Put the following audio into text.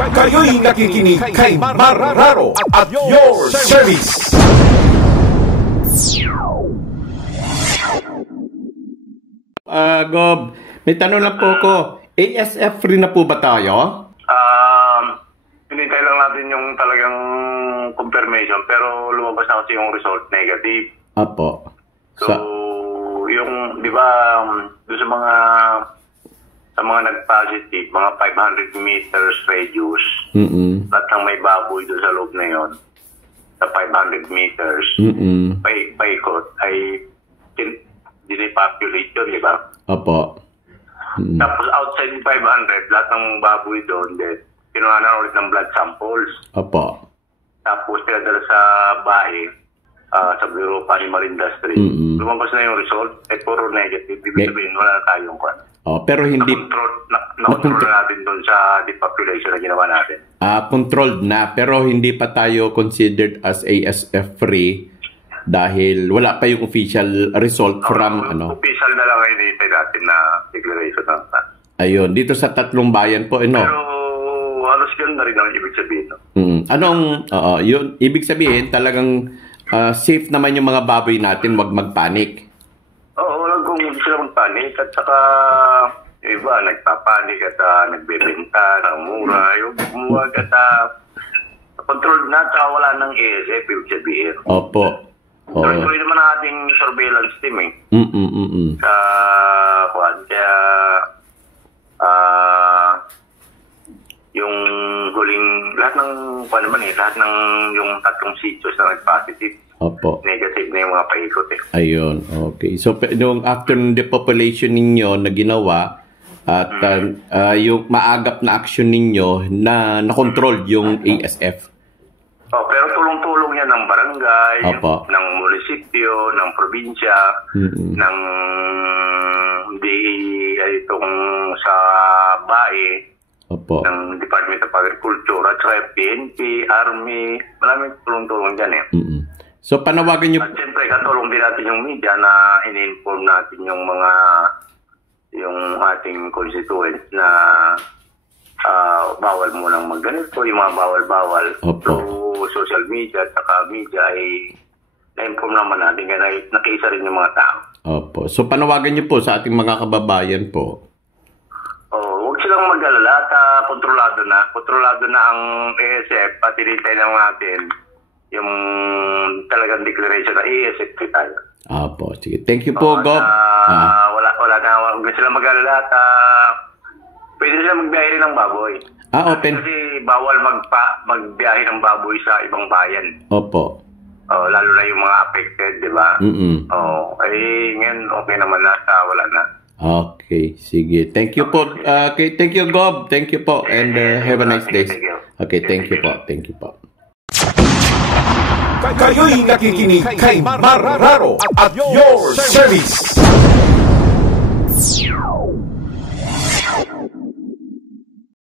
Kayo'y nakikinig kay Marraro at your service. Gob, may tanong lang po ko. ASF free na po ba tayo? Hinintay lang natin yung talagang confirmation pero lumabas na kasi yung result negative. Apo. So, yung, di ba, doon sa mga nag-positive, mga 500 meters radius, lahat ng may baboy doon sa loob na yon, sa 500 meters, paikot, ay dinipopulate yun, di ba? Apo. Tapos outside yung 500, lahat ng baboy doon, kinuha na ulit ng blood samples. Apo. Tapos tinadala sa bahay, sa Bureau of Animal Industry. Lumabas na yung result, puro negative. Ibig sabihin, wala na tayong kwan. Pero hindi... Na-control natin doon sa depopulation na ginawa natin. Controlled na, pero hindi pa tayo considered as ASF free dahil wala pa yung official result from Official na lang hinihintay natin na declaration ng Ayun, dito sa tatlong bayan po, Pero halos ganun na rin ang ibig sabihin. Yun, ibig sabihin talagang safe naman yung mga baboy natin, wag magpanik. Oo, walang kung sila magpanik at saka yung iba nagpapanik at nagbebenta ng mura. Yung bumuwag at control na at wala ng ASF, ibig sabihin. Opo. Tuloy naman ang ating surveillance team sa kuwan. Kaya yung huling lahat ng lahat ng yung tatlong sitios na nag-positive. Opo. Negative na yung mga paikot Ayun, okay. So, nung after ng depopulation ninyo na ginawa, at yung maagap na action ninyo na na-control yung ASF. Pero tulong-tulong yan ng barangay, Opo. ng munisipyo, ng probinsya, ng itong sa bahay, Opo. ng Department of Agriculture, at saka PNP, Army, maraming tulong-tulong dyan So, panawagan nyo... At siyempre, katulong din natin yung media na in-inform natin yung ating constituents na bawal mo nang magganito, yung mga bawal-bawal. Through social media at saka media ay na-inform naman natin kaya nakiisa rin yung mga tao. Opo. So, panawagan nyo po sa ating mga kababayan po. Huwag silang mag-alala at kontrolado na. Kontrolado na ang ASF at tinitay lang natin yung talagang declaration na ASF tayo. Opo. Sige. Thank you po, Gob. Wala na. Huwag silang mag-alala at pwede silang magbiyahe rin ng baboy. Open. Kasi bawal magbiyahe ng baboy sa ibang bayan. Opo. Lalo na yung mga affected, di ba? Ngayon okay naman na, wala na. Okay, sige. Thank you po. Thank you, Gob. Thank you po. And have a nice day. Okay, thank you po. Thank you po. Kayo'y nakikinig kay Marraro at your service.